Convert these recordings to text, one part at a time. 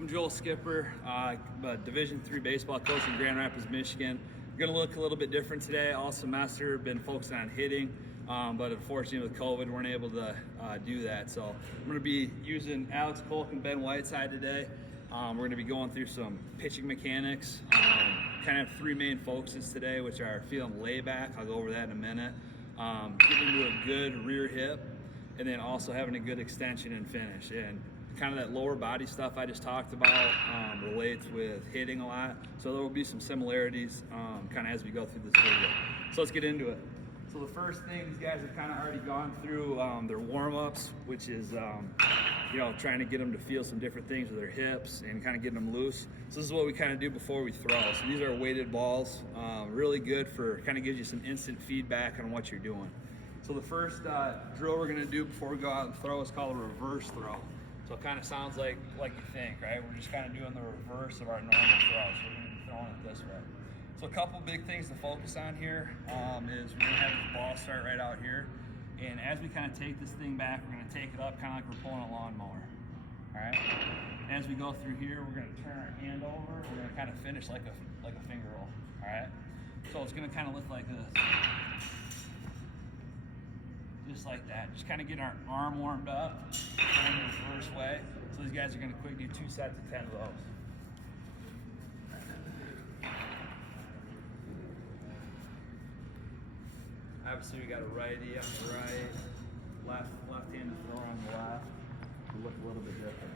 I'm Joel Skipper, I'm a Division III baseball coach in Grand Rapids, Michigan. We're going to look a little bit different today. All semester, been focusing on hitting, but unfortunately with COVID, we weren't able to do that. So I'm going to be using Alex Polk and Ben Whiteside today. We're going to be going through some pitching mechanics. Kind of have three main focuses today, which are feeling layback. I'll go over that in a minute. Getting into a good rear hip, and then also having a good extension and finish. And kind of that lower body stuff I just talked about relates with hitting a lot. So there will be some similarities kind of as we go through this video. So let's get into it. So the first thing, these guys have kind of already gone through their warm-ups, which is trying to get them to feel some different things with their hips and kind of getting them loose. So this is what we kind of do before we throw. So these are weighted balls, really good for kind of gives you some instant feedback on what you're doing. So the first drill we're going to do before we go out and throw is called a reverse throw. So it kind of sounds like you think, right? We're just kind of doing the reverse of our normal throw. So we're going to be throwing it this way. So a couple big things to focus on here is we're going to have the ball start right out here. And as we kind of take this thing back, we're going to take it up kind of like we're pulling a lawnmower. All right? As we go through here, we're going to turn our hand over. We're going to kind of finish like a finger roll. All right? So it's going to kind of look like this. Just like that. Just kind of getting our arm warmed up going the reverse way. So these guys are going to quick do 2 sets of 10 of those. Obviously we got a righty on the right, left-handed thrower on the left. It'll look a little bit different.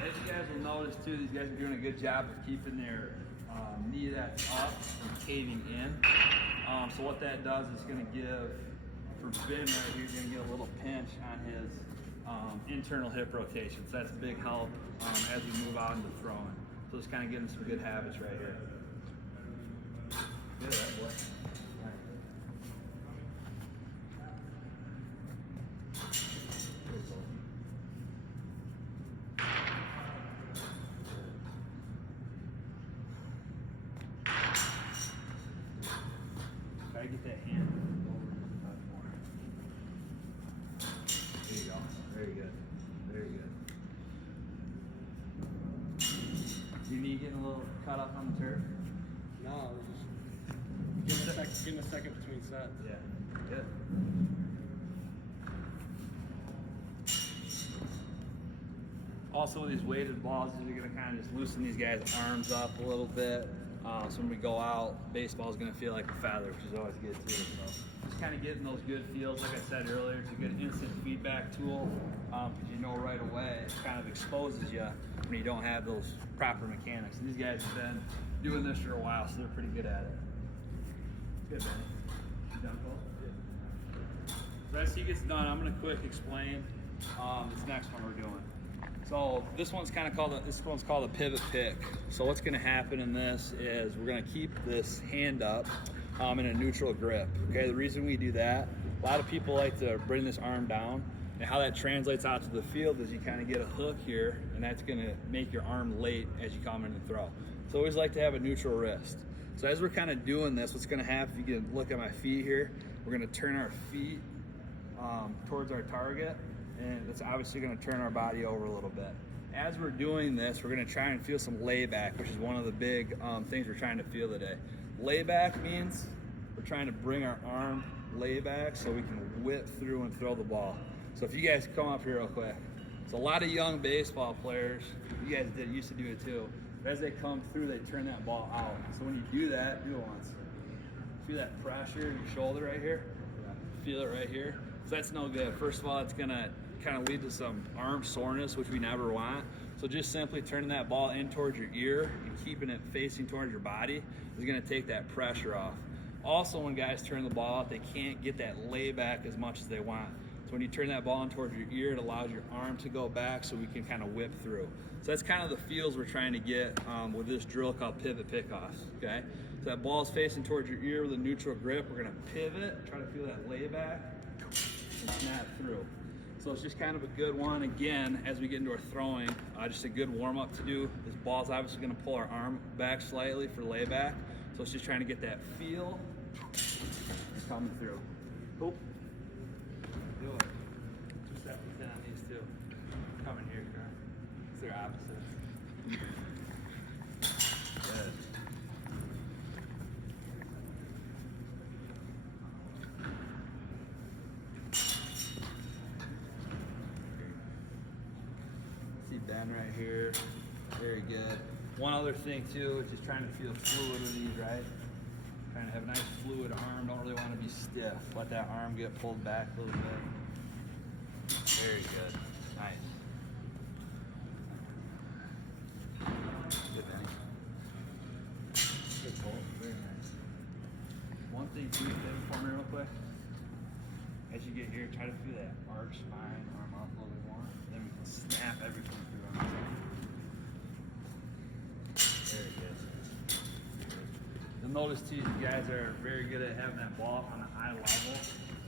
As you guys will notice too, these guys are doing a good job of keeping their knee that's up and caving in. So what that does is going to give, for Ben right here, you're going to get a little pinch on his internal hip rotation. So that's a big help as we move out into throwing. So just kind of getting some good habits right here. Good, that boy. Try to get that hand over more. There you go. Very good. Very good. Do you need getting a little cut up on the turf? No, just give him a second between sets. Yeah. Good. Also with these weighted balls, you're going to kind of just loosen these guys' arms up a little bit. So when we go out, baseball is going to feel like a feather, which is always good too. So just kind of getting those good feels. Like I said earlier, it's a good instant feedback tool because you know right away it kind of exposes you when you don't have those proper mechanics. And these guys have been doing this for a while, so they're pretty good at it. Good, man. You done, Cole? Good. So as he gets done, I'm going to quick explain this next one we're doing. So this one's called a pivot pick. So what's going to happen in this is we're going to keep this hand up in a neutral grip. Okay, the reason we do that, a lot of people like to bring this arm down, and how that translates out to the field is you kind of get a hook here, and that's going to make your arm late as you come in and throw. So I always like to have a neutral wrist. So as we're kind of doing this, what's going to happen, if you can look at my feet here, we're going to turn our feet towards our target. And it's obviously going to turn our body over a little bit. As we're doing this, we're going to try and feel some layback, which is one of the big things we're trying to feel today. Layback means we're trying to bring our arm layback so we can whip through and throw the ball. So if you guys come up here real quick. So a lot of young baseball players, you guys used to do it too, but as they come through, they turn that ball out. So when you do that, do it once. Feel that pressure in your shoulder right here? Feel it right here? So that's no good. First of all, it's going to kind of lead to some arm soreness, which we never want. So just simply turning that ball in towards your ear and keeping it facing towards your body is going to take that pressure off. Also, when guys turn the ball out, they can't get that layback as much as they want. So when you turn that ball in towards your ear, it allows your arm to go back so we can kind of whip through. So that's kind of the feels we're trying to get with this drill called pivot pickoffs, okay? So that ball is facing towards your ear with a neutral grip. We're going to pivot, try to feel that layback, and snap through. So it's just kind of a good one. Again, as we get into our throwing, just a good warm up to do. This ball's obviously going to pull our arm back slightly for layback. So it's just trying to get that feel coming through. Cool. opposites. Good. See bend right here. Very good. One other thing too is just trying to feel fluid with these, right? Trying to have a nice fluid arm. Don't really want to be stiff. Let that arm get pulled back a little bit. Very good. Nice. Good, Benny. Good pull. Very nice. One thing too, for me real quick. As you get here, try to feel that arch spine, arm up a little bit more. Then we can snap everything through on the side. Very good. You'll notice too, you guys are very good at having that ball up on a high level.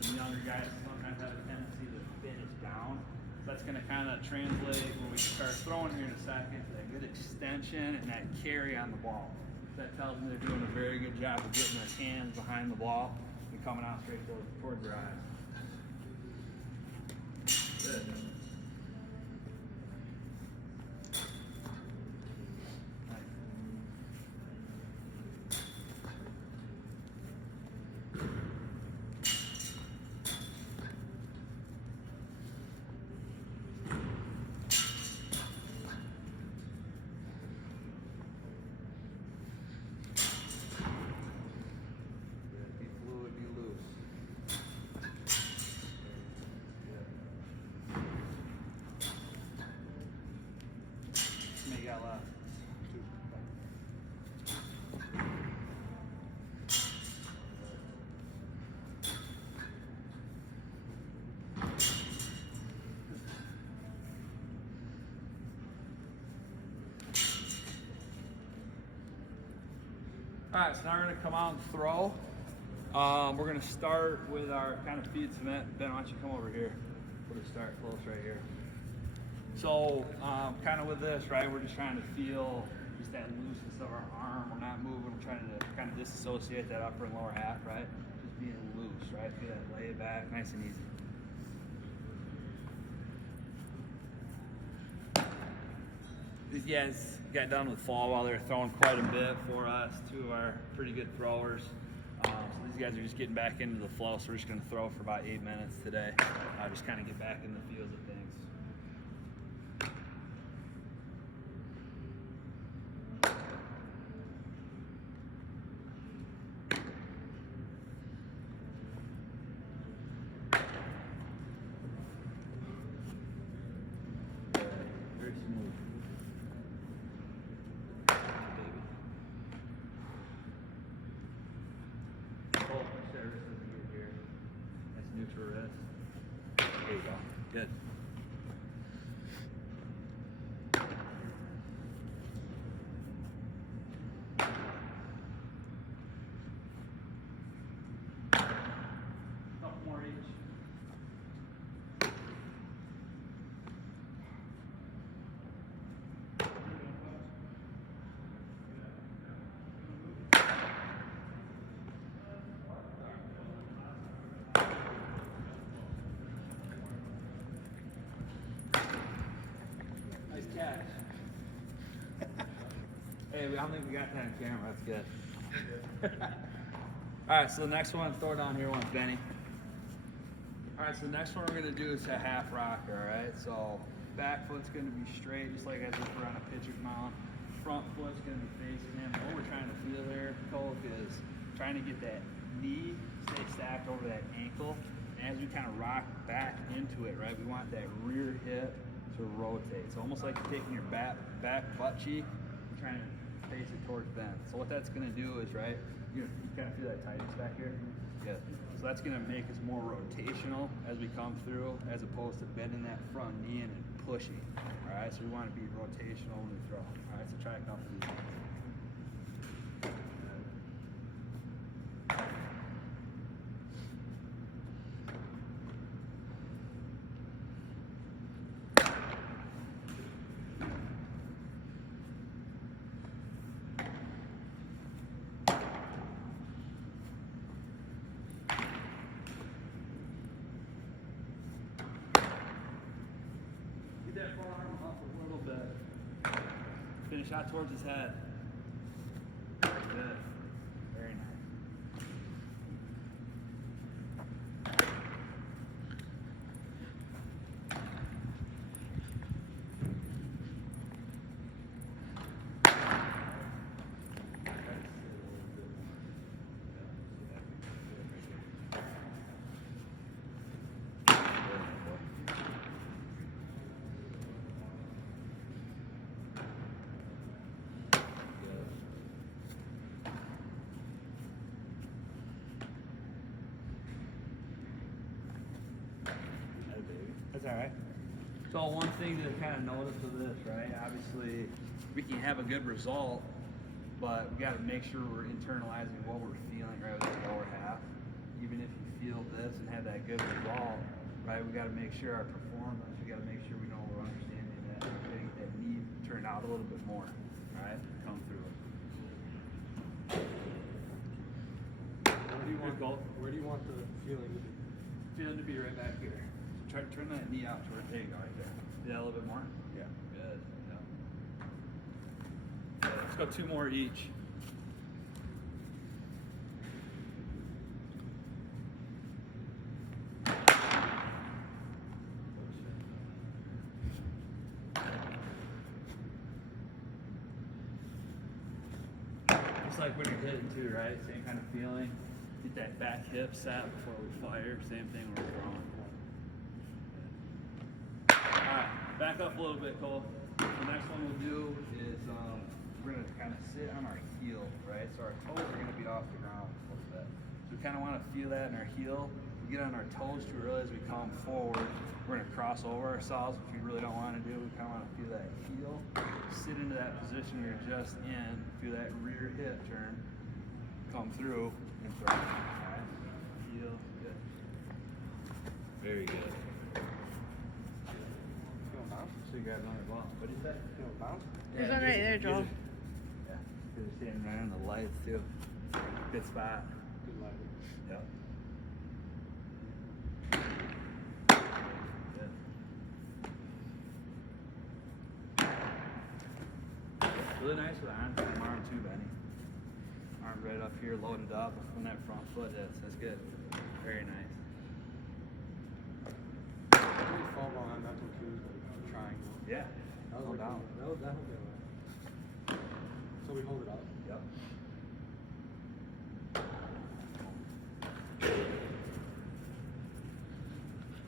Some younger guys sometimes have a tendency to finish down. So that's going to kind of translate when we start throwing here in a second to that good extension and that carry on the ball. That tells me they're doing a very good job of getting their hands behind the ball and coming out straight towards their eyes. Good. Be fluid, be loose. How many you got left? Two. All right, so now we're gonna come out and throw. We're gonna start with our kind of feed cement. Ben, why don't you come over here? We'll just start close right here. So, kind of with this, right, we're just trying to feel just that looseness of our arm. We're not moving. We're trying to kind of disassociate that upper and lower half, right? Just being loose, right? Feel that lay it back, nice and easy. These guys got done with fall while they were throwing quite a bit for us. Two of our pretty good throwers. So these guys are just getting back into the flow, so we're just going to throw for about 8 minutes today. Just kind of get back in the field of things. Very smooth. Wrist as we get here. Nice neutral wrist. There you go. Good. Couple more each. Nice catch. Hey, I don't think we got that on camera. That's good. All right, so the next one, throw it down here once, Benny. All right, so the next one we're gonna do is a half rocker, all right? So back foot's gonna be straight, just like as if we're on a pitcher's mound. Front foot's gonna be facing him. What we're trying to feel there, Coke, is trying to get that knee stay stacked over that ankle. And as we kind of rock back into it, right, we want that rear hip to rotate. So almost like you're taking your back butt cheek and trying to face it towards Ben. So what that's gonna do is, right, you kind of feel that tightness back here? Good. So that's gonna make us more rotational as we come through, as opposed to bending that front knee in and pushing. All right, so we want to be rotational when we throw. All right, so try a couple of these. Get that forearm up a little bit. Benny, shot towards his head. Good. Very nice. That's all right. So one thing to kind of notice with this, right? Obviously, we can have a good result, but we got to make sure we're internalizing what we're feeling right with the lower half. Even if you feel this and have that good result, right? We got to make sure our performance. We got to make sure we know we're understanding that that need turned out a little bit more, right? Come through. Where do you want the feeling to be? Feeling to be right back here. Try to turn that knee out toward. There you go, right there. Do that a little bit more. Yeah. Good. Yeah. Let's go 2 more each. Just like when you're hitting too, right? Same kind of feeling. Get that back hip set before we fire. Same thing when we're throwing. Alright, back up a little bit, Cole. The next one we'll do is we're going to kind of sit on our heel, right? So our toes are going to be off the ground a little bit. So we kind of want to feel that in our heel. We get on our toes too early as we come forward. We're going to cross over ourselves, which we really don't want to do. We kind of want to feel that heel. Sit into that position you're just in. Feel that rear hip turn. Come through and throw. Alright. Heel. Good. Very good. So you grab another ball. What do you say? Bounce? There's one right there, Joel. Yeah. You're standing right on the lights too. Good spot. Good lighting. Yep. Good. Really nice with the arm too, Benny. Arm right up here, loaded up when that front foot hits. That's good. Very nice. Fall ball on mental cues, like triangle. Yeah. That was No doubt. That was good. So we hold it up. Yep.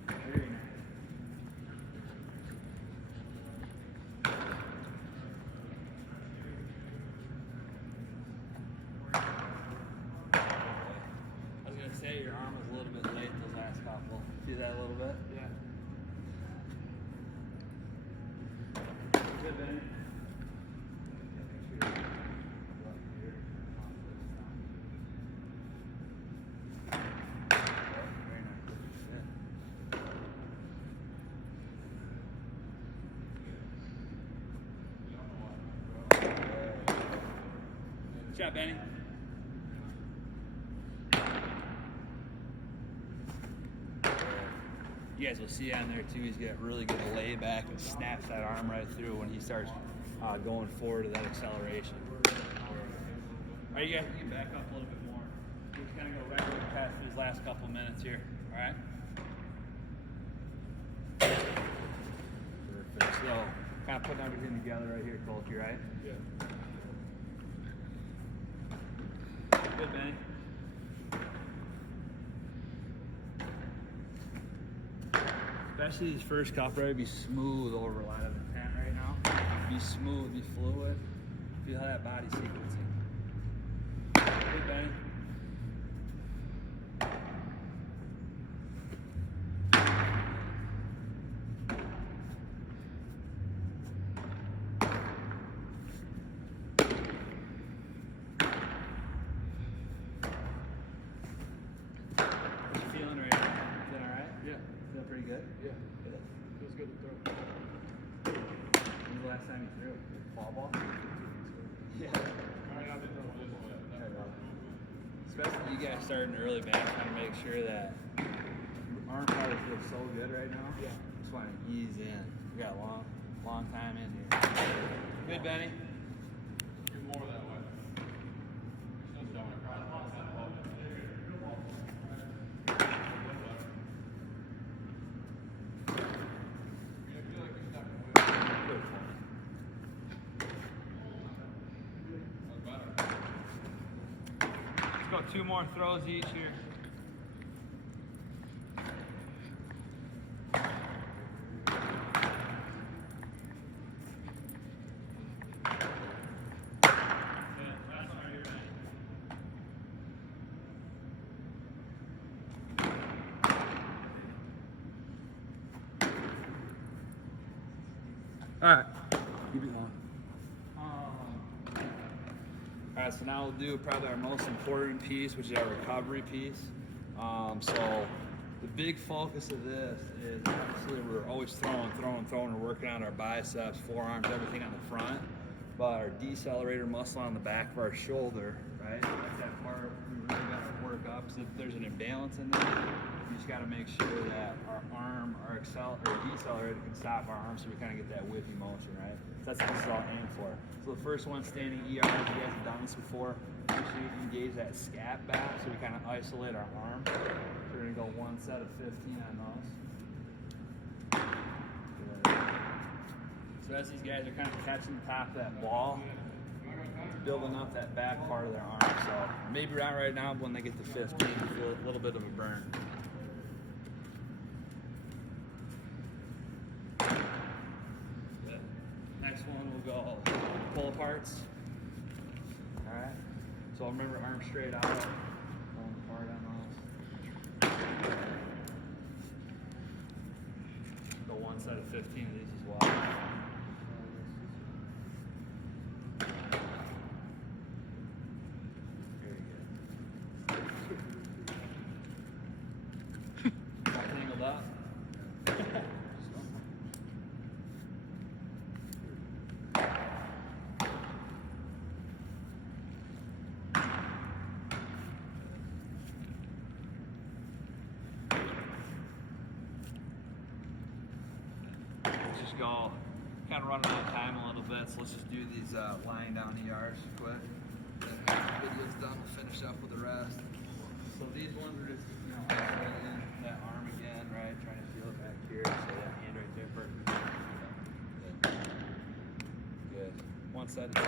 Very nice. I was gonna say your arm was a little bit late those last couple. See that a little bit? Yeah. Good, Benny. Very nice. Yeah. Good job, Benny. You guys will see on there too, he's got really good layback and snaps that arm right through when he starts going forward to that acceleration. All right, you guys can back up a little bit more. We're just gonna go right past these last couple minutes here. All right. Perfect. So, kind of putting everything together right here, Colt. You right? Yeah. Good, Benny. Especially these first couple, right? Be smooth over a lot of intent right now. Be smooth, be fluid. Feel how that body sequencing. Good, Benny. What you feeling right now? Feeling all right? Yeah. Feeling pretty good? Yeah. Good. Feels good to throw. When's the last time you threw? Fall ball? Yeah. Alright, I've been throwing this one. Especially you guys starting early, man. Trying to make sure that your arm probably feels so good right now. Yeah. Just want to ease in. We got a long time in here. Good, Benny. 2 more throws each here. All right. Keep it going. Alright, so now we'll do probably our most important piece, which is our recovery piece. So the big focus of this is obviously we're always throwing, we're working on our biceps, forearms, everything on the front. But our decelerator muscle on the back of our shoulder, right? That's that part we really got to work up. So if there's an imbalance in there, you just got to make sure that our arm, our decelerator can stop our arm so we kind of get that whippy motion, right? So that's what this is all aimed for. So the first one, standing ER, if you guys have done this before, make sure you engage that scap back so we kind of isolate our arm. So we're going to go 1 set of 15 on those. So as these guys are kind of catching the top of that ball, it's building up that back part of their arm. So maybe right now when they get to 15, you feel a little bit of a burn. Good. Next one will go pull aparts. All right. So remember, arm straight out, pulling apart on those. Go 1 set of 15 of these as well. Tangled up. Let's just go, kind of running out of time a little bit, so let's just do these lying down ERs quick. Then after the video's done, we'll finish up with the rest. So these ones are just, isolating that arm again, right? Trying to feel it back here. So that hand right there, perfect. Good. 1 set of those.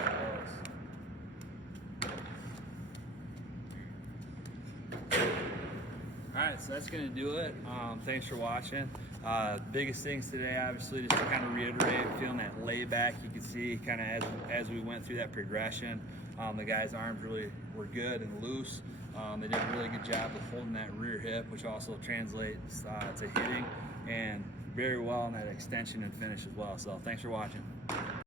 Alright, so that's going to do it. Thanks for watching. Biggest things today, obviously, just to kind of reiterate, feeling that layback. You can see kind of as we went through that progression, the guys' arms really were good and loose. They did a really good job of holding that rear hip, which also translates to hitting, and very well in that extension and finish as well. So thanks for watching.